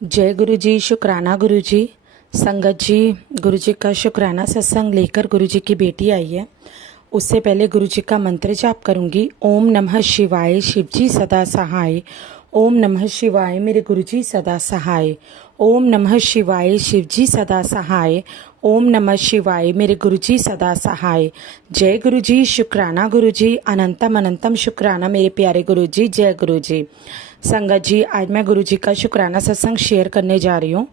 जय गुरु जी। शुक्राना गुरु जी। संगत जी, गुरु जी का शुक्राना सत्संग लेकर गुरु जी की बेटी आई है। उससे पहले गुरु जी का मंत्र जाप करूंगी। ओम नमः शिवाय, शिव जी सदा सहाय। ओम नमः शिवाय, मेरे गुरु जी सदा सहाय। ओम नमः शिवाय, शिव जी सदा सहाय। ओम नमः शिवाय, मेरे गुरु जी सदा सहाय। जय गुरु जी। शुक्राना गुरु जी। अनंतम अनंतम शुक्राना मेरे प्यारे गुरु जी। जय गुरु जी। संगत जी, आज मैं गुरु जी का शुक्राना सत्संग शेयर करने जा रही हूँ।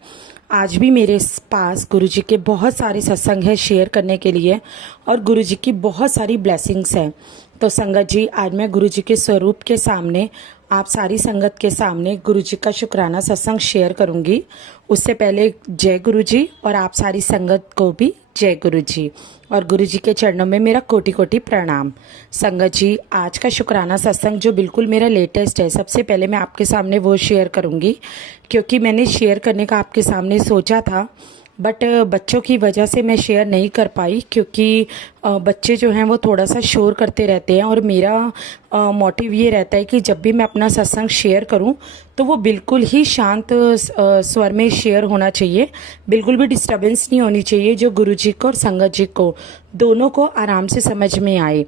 आज भी मेरे पास गुरु जी के बहुत सारे सत्संग है शेयर करने के लिए और गुरु जी की बहुत सारी ब्लेसिंग्स हैं। तो संगत जी, आज मैं गुरु जी के स्वरूप के सामने, आप सारी संगत के सामने गुरु जी का शुक्राना सत्संग शेयर करूंगी। उससे पहले जय गुरु जी और आप सारी संगत को भी जय गुरु जी और गुरु जी के चरणों में मेरा कोटि कोटि प्रणाम। संगत जी, आज का शुक्राना सत्संग जो बिल्कुल मेरा लेटेस्ट है, सबसे पहले मैं आपके सामने वो शेयर करूंगी क्योंकि मैंने शेयर करने का आपके सामने सोचा था, बट बच्चों की वजह से मैं शेयर नहीं कर पाई क्योंकि बच्चे जो हैं वो थोड़ा सा शोर करते रहते हैं और मेरा मोटिव ये रहता है कि जब भी मैं अपना सत्संग शेयर करूं तो वो बिल्कुल ही शांत स्वर में शेयर होना चाहिए। बिल्कुल भी डिस्टर्बेंस नहीं होनी चाहिए, जो गुरु जी को और संगत जी को दोनों को आराम से समझ में आए।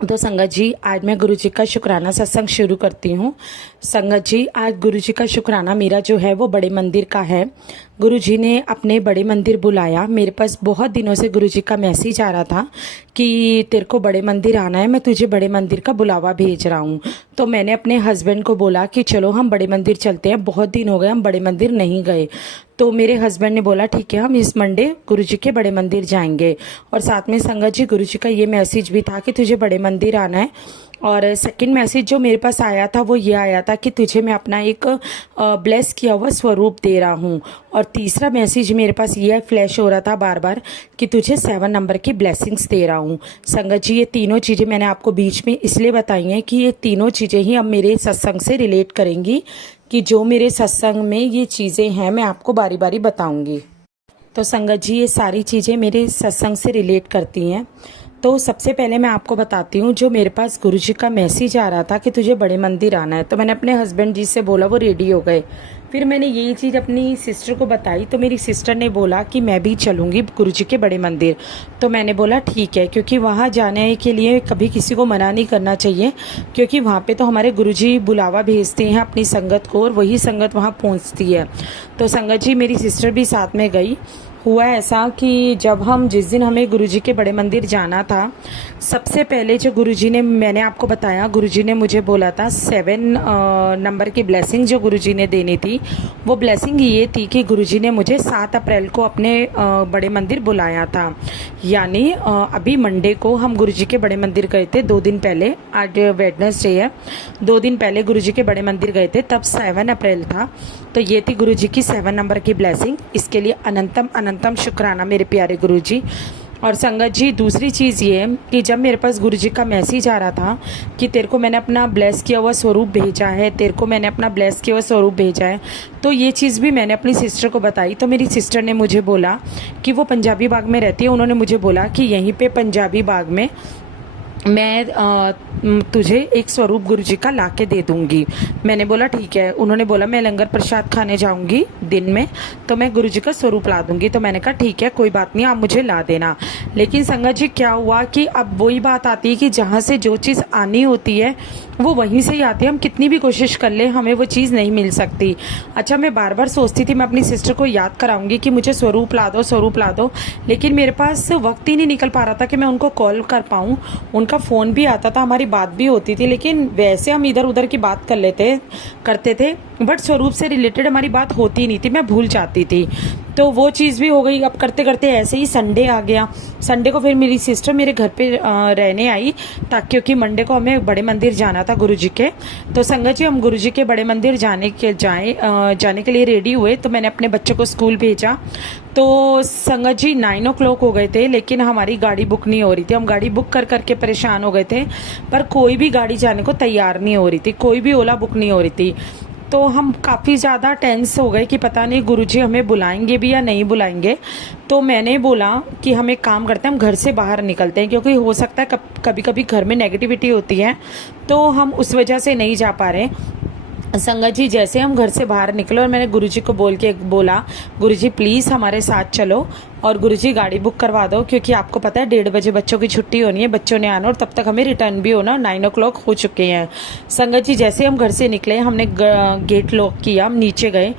तो संगत जी, आज मैं गुरु जी का शुक्राना सत्संग शुरू करती हूँ। संगत जी, आज गुरु जी का शुक्राना मेरा जो है वो बड़े मंदिर का है। गुरु जी ने अपने बड़े मंदिर बुलाया। मेरे पास बहुत दिनों से गुरु जी का मैसेज आ रहा था कि तेरे को बड़े मंदिर आना है, मैं तुझे बड़े मंदिर का बुलावा भेज रहा हूँ। तो मैंने अपने हस्बैंड को बोला कि चलो हम बड़े मंदिर चलते हैं, बहुत दिन हो गए हम बड़े मंदिर नहीं गए। तो मेरे हस्बैंड ने बोला ठीक है, हम इस मंडे गुरु जी के बड़े मंदिर जाएंगे। और साथ में संगत जी, गुरु जी का ये मैसेज भी था कि तुझे बड़े मंदिर आना है। और सेकंड मैसेज जो मेरे पास आया था वो ये आया था कि तुझे मैं अपना एक ब्लेस किया हुआ स्वरूप दे रहा हूँ। और तीसरा मैसेज मेरे पास ये फ्लैश हो रहा था बार बार कि तुझे 7 नंबर की ब्लेसिंग्स दे रहा हूँ। संगत जी, ये तीनों चीज़ें मैंने आपको बीच में इसलिए बताई हैं कि ये तीनों चीज़ें ही अब मेरे सत्संग से रिलेट करेंगी, कि जो मेरे सत्संग में ये चीज़ें हैं मैं आपको बारी बारी बताऊंगी। तो संगत जी, ये सारी चीज़ें मेरे सत्संग से रिलेट करती हैं। तो सबसे पहले मैं आपको बताती हूँ, जो मेरे पास गुरु जी का मैसेज आ रहा था कि तुझे बड़े मंदिर आना है, तो मैंने अपने हस्बैंड जी से बोला, वो रेडी हो गए। फिर मैंने यही चीज़ अपनी सिस्टर को बताई तो मेरी सिस्टर ने बोला कि मैं भी चलूँगी गुरु जी के बड़े मंदिर। तो मैंने बोला ठीक है, क्योंकि वहाँ जाने के लिए कभी किसी को मना नहीं करना चाहिए, क्योंकि वहाँ पे तो हमारे गुरु जी बुलावा भेजते हैं अपनी संगत को और वही संगत वहाँ पहुँचती है। तो संगत जी, मेरी सिस्टर भी साथ में गई। हुआ ऐसा कि जब हम जिस दिन हमें गुरुजी के बड़े मंदिर जाना था, सबसे पहले जो गुरुजी ने, मैंने आपको बताया गुरुजी ने मुझे बोला था 7 नंबर की ब्लेसिंग जो गुरुजी ने देनी थी, वो ब्लेसिंग ये थी कि गुरुजी ने मुझे 7 अप्रैल को अपने बड़े मंदिर बुलाया था। यानी अभी मंडे को हम गुरुजी के बड़े मंदिर गए थे, 2 दिन पहले, आज वेडनेसडे है, 2 दिन पहले गुरुजी के बड़े मंदिर गए थे, तब 7 अप्रैल था। तो ये थी गुरुजी की 7 नंबर की ब्लेसिंग। इसके लिए अनंतम अनंतम शुक्राना मेरे प्यारे गुरु जी। और संगत जी, दूसरी चीज़ ये कि जब मेरे पास गुरु जी का मैसेज आ रहा था कि तेरे को मैंने अपना ब्लेस किया हुआ स्वरूप भेजा है, तेरे को मैंने अपना ब्लेस किया हुआ स्वरूप भेजा है, तो ये चीज़ भी मैंने अपनी सिस्टर को बताई। तो मेरी सिस्टर ने मुझे बोला कि वो पंजाबी बाग में रहती है, उन्होंने मुझे बोला कि यहीं पे पंजाबी बाग में मैं तुझे एक स्वरूप गुरु जी का ला के दे दूंगी। मैंने बोला ठीक है। उन्होंने बोला मैं लंगर प्रसाद खाने जाऊंगी दिन में, तो मैं गुरु जी का स्वरूप ला दूंगी। तो मैंने कहा ठीक है, कोई बात नहीं, आप मुझे ला देना। लेकिन संगत जी, क्या हुआ कि अब वही बात आती है कि जहाँ से जो चीज़ आनी होती है वो वहीं से ही आती है, हम कितनी भी कोशिश कर ले हमें वो चीज़ नहीं मिल सकती। अच्छा, मैं बार बार सोचती थी मैं अपनी सिस्टर को याद कराऊंगी कि मुझे स्वरूप ला दो, स्वरूप ला दो, लेकिन मेरे पास वक्त ही नहीं निकल पा रहा था कि मैं उनको कॉल कर पाऊँ। उनका फ़ोन भी आता था, हमारी बात भी होती थी, लेकिन वैसे हम इधर उधर की बात करते थे, बट स्वरूप से रिलेटेड हमारी बात होती नहीं थी, मैं भूल जाती थी। तो वो चीज़ भी हो गई। अब करते करते ऐसे ही संडे आ गया। संडे को फिर मेरी सिस्टर मेरे घर पे रहने आई, ताकि क्योंकि मंडे को हमें बड़े मंदिर जाना था गुरु जी के। तो संगत जी, हम गुरु जी के बड़े मंदिर जाने के लिए रेडी हुए। तो मैंने अपने बच्चों को स्कूल भेजा। तो संगत जी, 9 o'clock हो गए थे, लेकिन हमारी गाड़ी बुक नहीं हो रही थी। हम गाड़ी बुक कर करके परेशान हो गए थे, पर कोई भी गाड़ी जाने को तैयार नहीं हो रही थी, कोई भी ओला बुक नहीं हो रही थी। तो हम काफ़ी ज़्यादा टेंस हो गए कि पता नहीं गुरुजी हमें बुलाएंगे भी या नहीं बुलाएंगे। तो मैंने बोला कि हम एक काम करते हैं, हम घर से बाहर निकलते हैं, क्योंकि हो सकता है कभी कभी घर में नेगेटिविटी होती है, तो हम उस वजह से नहीं जा पा रहे। संगत जी जैसे हम घर से बाहर निकले और मैंने गुरुजी को बोला गुरुजी प्लीज़ हमारे साथ चलो और गुरुजी गाड़ी बुक करवा दो, क्योंकि आपको पता है 1:30 बजे बच्चों की छुट्टी होनी है, बच्चों ने आना और तब तक हमें रिटर्न भी होना, 9 o'clock हो चुके हैं। संगत जी जैसे हम घर से निकले हमने गेट लॉक किया, हम नीचे गए।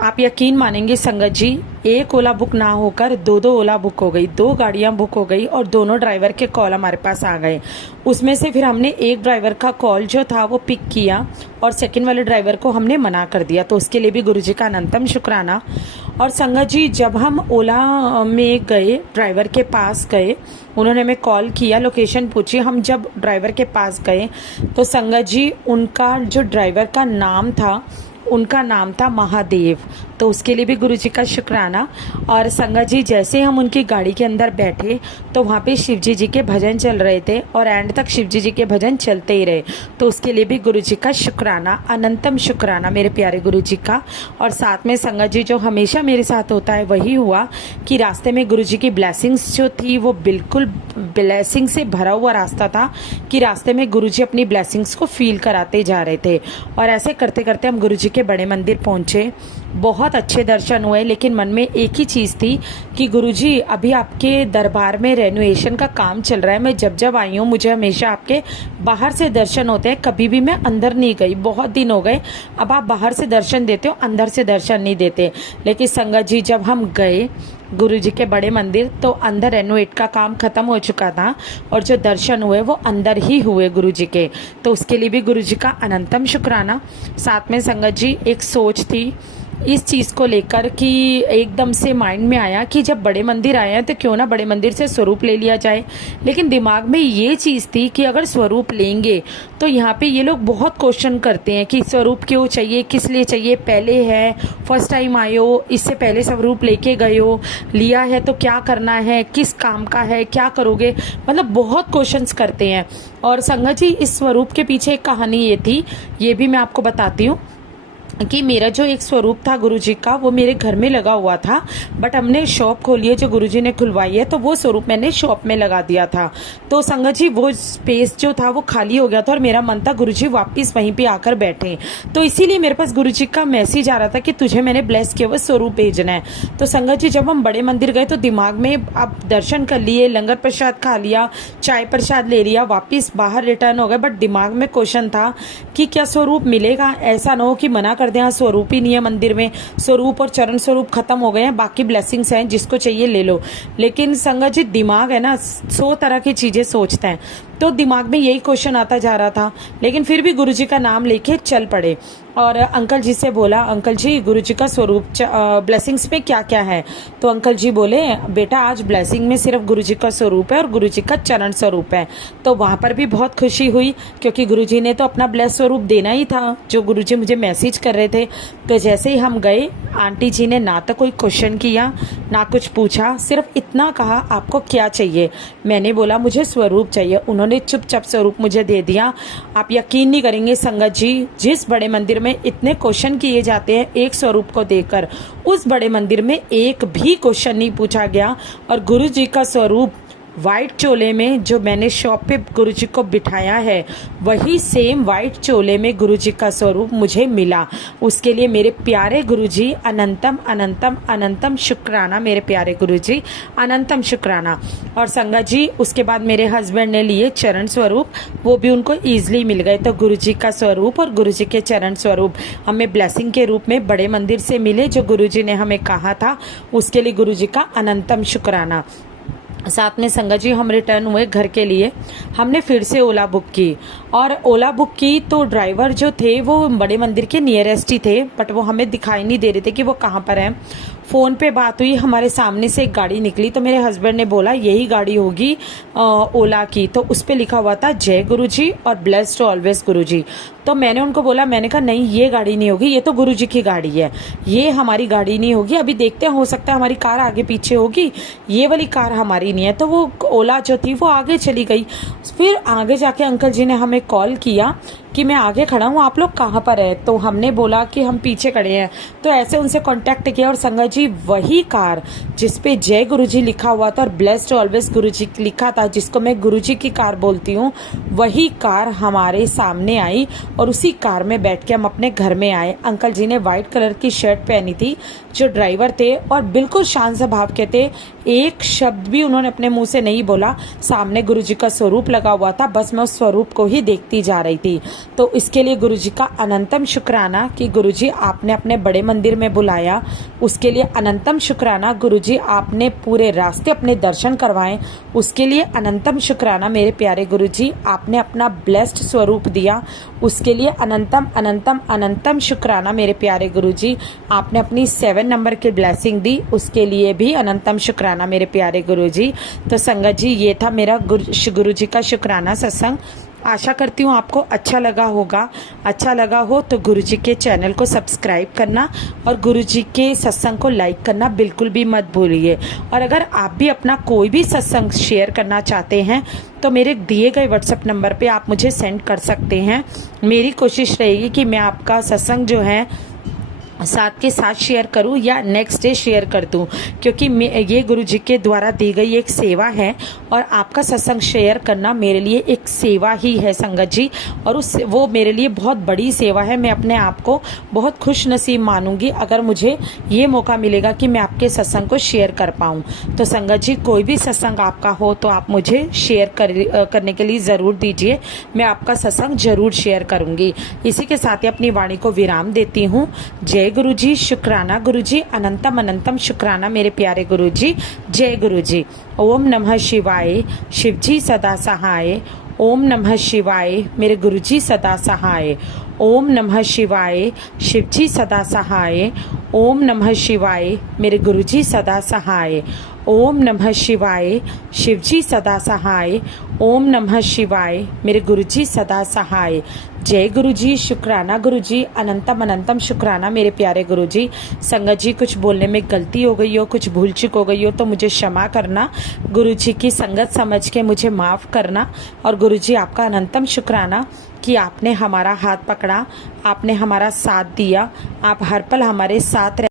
आप यकीन मानेंगे संगत जी, एक ओला बुक ना होकर दो ओला बुक हो गई, 2 गाड़ियां बुक हो गई और दोनों ड्राइवर के कॉल हमारे पास आ गए। उसमें से फिर हमने एक ड्राइवर का कॉल जो था वो पिक किया और सेकंड वाले ड्राइवर को हमने मना कर दिया, तो उसके लिए भी गुरुजी का अनंतम शुक्राना। और संगत जी जब हम ओला में गए, ड्राइवर के पास गए, उन्होंने हमें कॉल किया, लोकेशन पूछी, हम जब ड्राइवर के पास गए तो संगत जी उनका जो ड्राइवर का नाम था, उनका नाम था महादेव, तो उसके लिए भी गुरुजी का शुक्राना। और संगत जी जैसे हम उनकी गाड़ी के अंदर बैठे तो वहाँ पे शिवजी जी के भजन चल रहे थे और एंड तक शिवजी जी के भजन चलते ही रहे, तो उसके लिए भी गुरुजी का शुक्राना, अनंतम शुक्राना मेरे प्यारे गुरुजी का। और साथ में संगत जी जो हमेशा मेरे साथ होता है वही हुआ कि रास्ते में गुरुजी की ब्लेसिंग्स जो थी वो बिल्कुल ब्लेसिंग से भरा हुआ रास्ता था कि रास्ते में गुरुजी अपनी ब्लेसिंग्स को फील कराते जा रहे थे। और ऐसे करते करते हम गुरुजी के बड़े मंदिर पहुंचे, बहुत अच्छे दर्शन हुए, लेकिन मन में एक ही चीज़ थी कि गुरुजी अभी आपके दरबार में रेनोवेशन का काम चल रहा है, मैं जब जब आई हूँ मुझे हमेशा आपके बाहर से दर्शन होते हैं, कभी भी मैं अंदर नहीं गई, बहुत दिन हो गए, अब आप बाहर से दर्शन देते हो, अंदर से दर्शन नहीं देते। लेकिन संगत जी जब हम गए गुरुजी के बड़े मंदिर तो अंदर रेनोवेट का काम खत्म हो चुका था और जो दर्शन हुए वो अंदर ही हुए गुरुजी के, तो उसके लिए भी गुरुजी का अनंतम शुक्राना। साथ में संगत जी एक सोच थी इस चीज़ को लेकर कि एकदम से माइंड में आया कि जब बड़े मंदिर आए हैं तो क्यों ना बड़े मंदिर से स्वरूप ले लिया जाए, लेकिन दिमाग में ये चीज़ थी कि अगर स्वरूप लेंगे तो यहाँ पे ये लोग बहुत क्वेश्चन करते हैं कि स्वरूप क्यों चाहिए, किस लिए चाहिए, पहले है, फर्स्ट टाइम आए हो, इससे पहले स्वरूप लेके गए हो, लिया है तो क्या करना है, किस काम का है, क्या करोगे, मतलब बहुत क्वेश्चंस करते हैं। और संगत जी इस स्वरूप के पीछे एक कहानी ये थी, ये भी मैं आपको बताती हूँ कि मेरा जो एक स्वरूप था गुरुजी का वो मेरे घर में लगा हुआ था, बट हमने शॉप खोली है जो गुरुजी ने खुलवाई है, तो वो स्वरूप मैंने शॉप में लगा दिया था। तो संगत जी वो स्पेस जो था वो खाली हो गया था और मेरा मन था गुरुजी वापस वहीं पे आकर बैठे, तो इसीलिए मेरे पास गुरुजी का मैसेज आ रहा था कि तुझे मैंने ब्लेस किया हुआ स्वरूप भेजना है। तो संगत जी जब हम बड़े मंदिर गए तो दिमाग में आप दर्शन कर लिए, लंगर प्रसाद खा लिया, चाय प्रसाद ले लिया, वापिस बाहर रिटर्न हो गए, बट दिमाग में क्वेश्चन था कि क्या स्वरूप मिलेगा, ऐसा ना हो कि मना कर दें, स्वरूप ही नहीं है मंदिर में, स्वरूप और चरण स्वरूप खत्म हो गए हैं, बाकी ब्लेसिंग्स हैं, जिसको चाहिए ले लो। लेकिन संगत जी दिमाग है ना 100 तरह की चीजें सोचते हैं, तो दिमाग में यही क्वेश्चन आता जा रहा था, लेकिन फिर भी गुरुजी का नाम लेके चल पड़े। और अंकल जी से बोला, अंकल जी गुरुजी का स्वरूप ब्लेसिंग्स में क्या क्या है, तो अंकल जी बोले बेटा आज ब्लेसिंग में सिर्फ गुरुजी का स्वरूप है और गुरुजी का चरण स्वरूप है। तो वहाँ पर भी बहुत खुशी हुई क्योंकि गुरुजी ने तो अपना ब्लेस स्वरूप देना ही था जो गुरुजी मुझे मैसेज कर रहे थे। तो जैसे ही हम गए आंटी जी ने ना तो कोई क्वेश्चन किया ना कुछ पूछा, सिर्फ इतना कहा आपको क्या चाहिए, मैंने बोला मुझे स्वरूप चाहिए, उन्होंने चुपचाप स्वरूप मुझे दे दिया। आप यकीन नहीं करेंगे संगत जी, जिस बड़े मंदिर में इतने क्वेश्चन किए जाते हैं एक स्वरूप को देकर, उस बड़े मंदिर में एक भी क्वेश्चन नहीं पूछा गया और गुरु जी का स्वरूप वाइट चोले में जो मैंने शॉप पे गुरुजी को बिठाया है वही सेम वाइट चोले में गुरुजी का स्वरूप मुझे मिला। उसके लिए मेरे प्यारे गुरुजी अनंतम अनंतम अनंतम शुक्राना, मेरे प्यारे गुरुजी अनंतम शुक्राना। और संगत जी उसके बाद मेरे हस्बैंड ने लिए चरण स्वरूप, वो भी उनको ईजिली मिल गए। तो गुरुजी का स्वरूप और गुरुजी के चरण स्वरूप हमें ब्लेसिंग के रूप में बड़े मंदिर से मिले जो गुरुजी ने हमें कहा था, उसके लिए गुरुजी का अनंतम शुक्राना। साथ में संगत जी हम रिटर्न हुए घर के लिए, हमने फिर से ओला बुक की और ओला बुक की तो ड्राइवर जो थे वो बड़े मंदिर के नियरेस्ट ही थे, बट वो हमें दिखाई नहीं दे रहे थे कि वो कहाँ पर हैं। फ़ोन पे बात हुई, हमारे सामने से एक गाड़ी निकली तो मेरे हस्बैंड ने बोला यही गाड़ी होगी ओला की, तो उस पर लिखा हुआ था जय गुरुजी और ब्लेस्ड ऑलवेज गुरुजी। तो मैंने उनको बोला, मैंने कहा नहीं ये गाड़ी नहीं होगी, ये तो गुरुजी की गाड़ी है, ये हमारी गाड़ी नहीं होगी, अभी देखते हैं हो सकता है हमारी कार आगे पीछे होगी, ये वाली कार हमारी नहीं है। तो वो ओला जो थी वो आगे चली गई। फिर आगे जाके अंकल जी ने हमें कॉल किया कि कि मैं आगे खड़ा हूँ, आप लोग कहाँ पर है। तो हमने बोला कि हम पीछे खड़े हैं। तो ऐसे उनसे कांटेक्ट किया और संगत जी वही कार जिस पे जय गुरुजी लिखा हुआ था और ब्लेस्ड ऑलवेज गुरुजी लिखा था, जिसको मैं गुरुजी की कार बोलती हूँ, वही कार हमारे सामने आई और उसी कार में बैठ के हम अपने घर में आए। अंकल जी ने व्हाइट कलर की शर्ट पहनी थी, जो ड्राइवर थे, और बिल्कुल शांत स्वभाव के थे। एक शब्द भी उन्होंने अपने मुंह से नहीं बोला। सामने गुरुजी का स्वरूप लगा हुआ था, बस मैं उस स्वरूप को ही देखती जा रही थी। तो इसके लिए गुरुजी का अनंतम शुक्राना कि गुरुजी आपने अपने बड़े मंदिर में बुलाया। उसके लिए अनंतम शुक्राना गुरुजी आपने पूरे रास्ते अपने दर्शन करवाए। उसके लिए अनंतम शुक्राना मेरे प्यारे गुरुजी, आपने अपना ब्लेस्ड स्वरूप दिया। उसके लिए अनंतम अनंतम अनंतम शुक्राना मेरे प्यारे गुरुजी, आपने अपनी 7 नंबर की ब्लेसिंग दी। उसके लिए भी अनंतम शुक्राना मेरे प्यारे गुरुजी। तो संगत जी, ये था मेरा गुरुजी का शुक्राना सत्संग। आशा करती हूँ आपको अच्छा लगा होगा। अच्छा लगा हो तो गुरुजी के चैनल को सब्सक्राइब करना और गुरुजी के सत्संग को लाइक करना बिल्कुल भी मत भूलिए। और अगर आप भी अपना कोई भी सत्संग शेयर करना चाहते हैं तो मेरे दिए गए व्हाट्सएप नंबर पे आप मुझे सेंड कर सकते हैं। मेरी कोशिश रहेगी कि मैं आपका सत्संग जो है साथ के साथ शेयर करूं या नेक्स्ट डे शेयर कर दूं, क्योंकि ये गुरुजी के द्वारा दी गई एक सेवा है और आपका सत्संग शेयर करना मेरे लिए एक सेवा ही है संगत जी। और वो मेरे लिए बहुत बड़ी सेवा है। मैं अपने आप को बहुत खुश नसीब मानूंगी अगर मुझे ये मौका मिलेगा कि मैं आपके सत्संग को शेयर कर पाऊँ। तो संगत जी, कोई भी सत्संग आपका हो तो आप मुझे शेयर करने के लिए ज़रूर दीजिए। मैं आपका सत्संग जरूर शेयर करूंगी। इसी के साथ ही अपनी वाणी को विराम देती हूँ। जय गुरुजी, शुक्राना गुरुजी, अनंतम अनंतम शुक्राना मेरे प्यारे गुरुजी। जय गुरुजी। ओम नमः शिवाय, शिवजी सदा सहाय। ओम नमः शिवाय, मेरे गुरुजी सदा सहाय। ओम नमः शिवाय, शिवजी सदा सहाय। ओम नमः शिवाय, मेरे गुरुजी सदा सहाय। ओम नमः शिवाय, शिवजी सदा सहाय। ओम नमः शिवाय, मेरे गुरुजी सदा सहाय। जय गुरुजी, शुक्राना गुरुजी, अनंतम अनंतम शुक्राना मेरे प्यारे गुरुजी। संगत जी, कुछ बोलने में गलती हो गई हो, कुछ भूल चूक हो गई हो तो मुझे क्षमा करना। गुरुजी की संगत समझ के मुझे माफ़ करना। और गुरुजी, आपका अनंतम शुक्राना कि आपने हमारा हाथ पकड़ा, आपने हमारा साथ दिया, आप हर पल हमारे साथ